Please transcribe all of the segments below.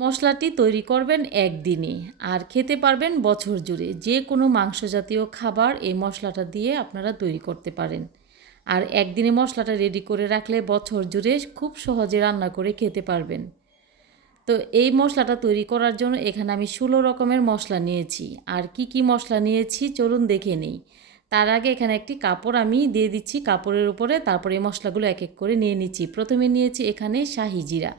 মশলাটি তৈরি করবেন একদিনে আর খেতে পারবেন বছর জুড়ে। যে কোনো মাংস জাতীয় খাবার এই মশলাটা দিয়ে আপনারা তৈরি করতে পারেন। আর একদিনে মশলাটা রেডি করে রাখলে বছর জুড়ে খুব সহজে রান্না করে খেতে পারবেন। তো এই মশলাটা তৈরি করার জন্য এখানে আমি ষোলো রকমের মশলা নিয়েছি। আর কি কি মশলা নিয়েছি চলুন দেখে নেই। তার আগে এখানে একটি কাপড় আমি দিয়ে দিচ্ছি। কাপড়ের উপরে তারপরে এই মশলাগুলো এক এক করে নিয়ে নিচ্ছি। প্রথমে নিয়েছি এখানে শাহি জিরা।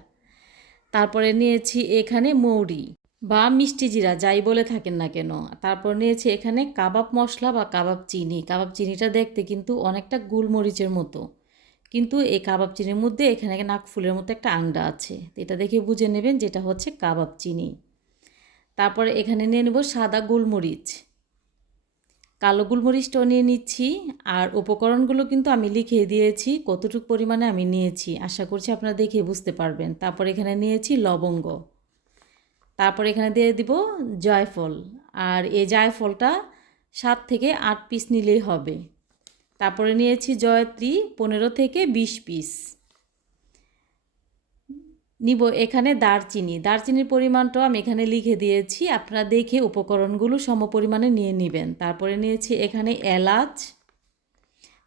তারপরে নিয়েছি এখানে মৌরি বা মিষ্টি জিরা, যাই বলে থাকেন না কেন। তারপর নিয়েছি এখানে কাবাব মশলা বা কাবাব চিনি। কাবাব চিনিটা দেখতে কিন্তু অনেকটা গুলমরিচের মতো। কিন্তু এই কাবাব চিনির মধ্যে এখানে নাকফুলের মতো একটা আংডা আছে। এটা দেখে বুঝে নেবেন যেটা হচ্ছে কাবাব চিনি। তারপরে এখানে নিয়ে নেব সাদা গোলমরিচ। কালো গোলমরিচটাও নিয়ে নিচ্ছি আর উপকরণগুলো কিন্তু আমি লিখে দিয়েছি, কতটুকু পরিমাণে আমি নিয়েছি, আশা করছি আপনারা দেখে বুঝতে পারবেন। তারপর এখানে নিয়েছি লবঙ্গ। তারপর এখানে দিয়ে দিব জয়ফল। আর এই জয়ফলটা সাত থেকে আট পিস নিলেই হবে। তারপরে নিয়েছি জয়ত্রী, পনেরো থেকে বিশ পিস নিব এখানে দারচিনি। দারচিনির পরিমাণটাও আমি এখানে লিখে দিয়েছি। আপনারা দেখে উপকরণগুলো সম পরিমাণে নিয়ে নেবেন। তারপরে নিয়েছি এখানে এলাচ।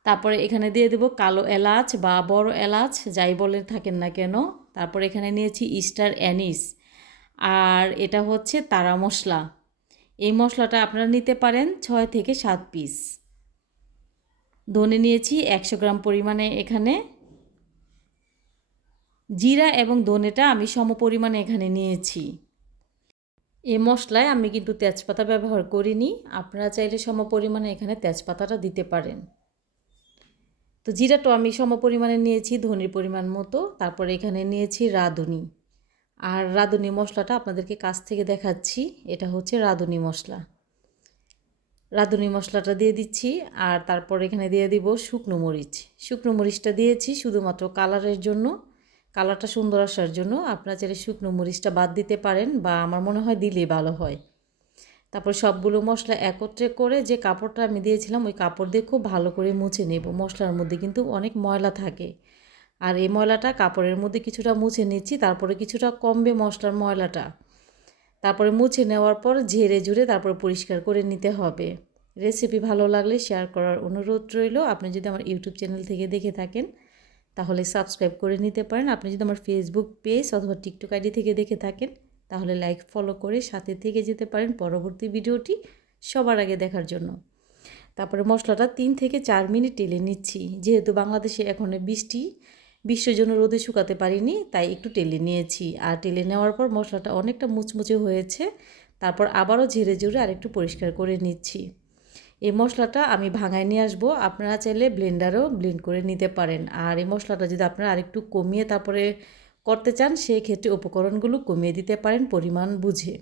তারপরে এখানে দিয়ে দেব কালো এলাচ বা বড় এলাচ, যাই বলে থাকেন না কেন। তারপরে এখানে নিয়েছি ইস্টার অ্যানিস। আর এটা হচ্ছে তারা মশলা। এই মশলাটা আপনারা নিতে পারেন ছয় থেকে সাত পিস। ধনে নিয়েছি একশো গ্রাম পরিমাণে এখানে। জিরা এবং ধনেটা আমি সম পরিমাণে এখানে নিয়েছি। এ মশলায় আমি কিন্তু তেজপাতা ব্যবহার করিনি। আপনারা চাইলে সম পরিমাণে এখানে তেজপাতাটা দিতে পারেন। তো জিরাটাও আমি সম পরিমাণে নিয়েছি, ধনির পরিমাণ মতো। তারপরে এখানে নিয়েছি রাঁধুনি। আর রাঁধুনি মশলাটা আপনাদেরকে কাছ থেকে দেখাচ্ছি। এটা হচ্ছে রাঁধুনি মশলা। রাঁধুনি মশলাটা দিয়ে দিচ্ছি আর তারপর এখানে দিয়ে দিব শুকনো মরিচ। শুকনো মরিচটা দিয়েছি শুধুমাত্র কালারের জন্য। কালারটা সুন্দর আসার জন্য আপনারা চাইলে শুকনো মরিচটা বাদ দিতে পারেন বা আমার মনে হয় দিলেই ভালো হয়। তারপর সবগুলো মশলা একত্রে করে যে কাপড়টা আমি দিয়েছিলাম, ওই কাপড় দিয়ে খুব ভালো করে মুছে নেব। মশলার মধ্যে কিন্তু অনেক ময়লা থাকে। আর এই ময়লাটা কাপড়ের মধ্যে কিছুটা মুছে নিচ্ছি, তারপরে কিছুটা কমবে মশলার ময়লাটা। তারপরে মুছে নেওয়ার পর ঝেড়ে ঝুড়ে তারপরে পরিষ্কার করে নিতে হবে। রেসিপি ভালো লাগলে শেয়ার করার অনুরোধ রইল। আপনি যদি আমার ইউটিউব চ্যানেল থেকে দেখে থাকেন তাহলে সাবস্ক্রাইব করে নিতে পারেন। আপনি যদি আমার ফেসবুক পেজ অথবা টিকটক আইডি থেকে দেখে থাকেন, তাহলে লাইক ফলো করে সাথে থেকে যেতে পারেন পরবর্তী ভিডিওটি সবার আগে দেখার জন্য। তারপরে মশলাটা তিন থেকে চার মিনিট টেলে নিচ্ছি। যেহেতু বাংলাদেশে এখন বৃষ্টি বৃষ্টির জন্য রোদে শুকাতে পারিনি, তাই একটু টেলে নিয়েছি। আর টেলে নেওয়ার পর মশলাটা অনেকটা মুচমুচে হয়েছে, তারপর আবারও ঝেড়ে ঝুড়ে আরেকটু পরিষ্কার করে নিচ্ছি। এই মশলাটা আমি ভাঙায় নিয়ে আসব। আপনারা চাইলে ব্লেন্ডারও ব্লেন্ড করে নিতে পারেন। আর এই মশলাটা যদি আপনারা আরেকটু কমিয়ে তারপরে করতে চান সেই ক্ষেত্রে উপকরণগুলো কমিয়ে দিতে পারেন পরিমাণ বুঝে।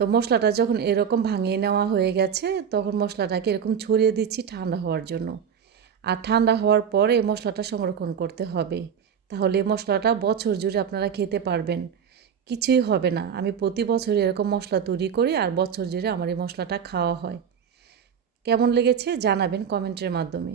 তো মশলাটা যখন এরকম ভাঙিয়ে নেওয়া হয়ে গেছে, তখন মশলাটাকে এরকম ছড়িয়ে দিচ্ছি ঠান্ডা হওয়ার জন্য। আর ঠান্ডা হওয়ার পরে এই মশলাটা সংরক্ষণ করতে হবে। তাহলে এই মশলাটা বছর জুড়ে আপনারা খেতে পারবেন। কিছুই হবে না। আমি প্রতি বছর এরকম মশলা তৈরি করি আর বছর জুড়ে আমার এই মশলাটা খাওয়া হয়। কেমন লেগেছে জানাবেন কমেন্টের মাধ্যমে।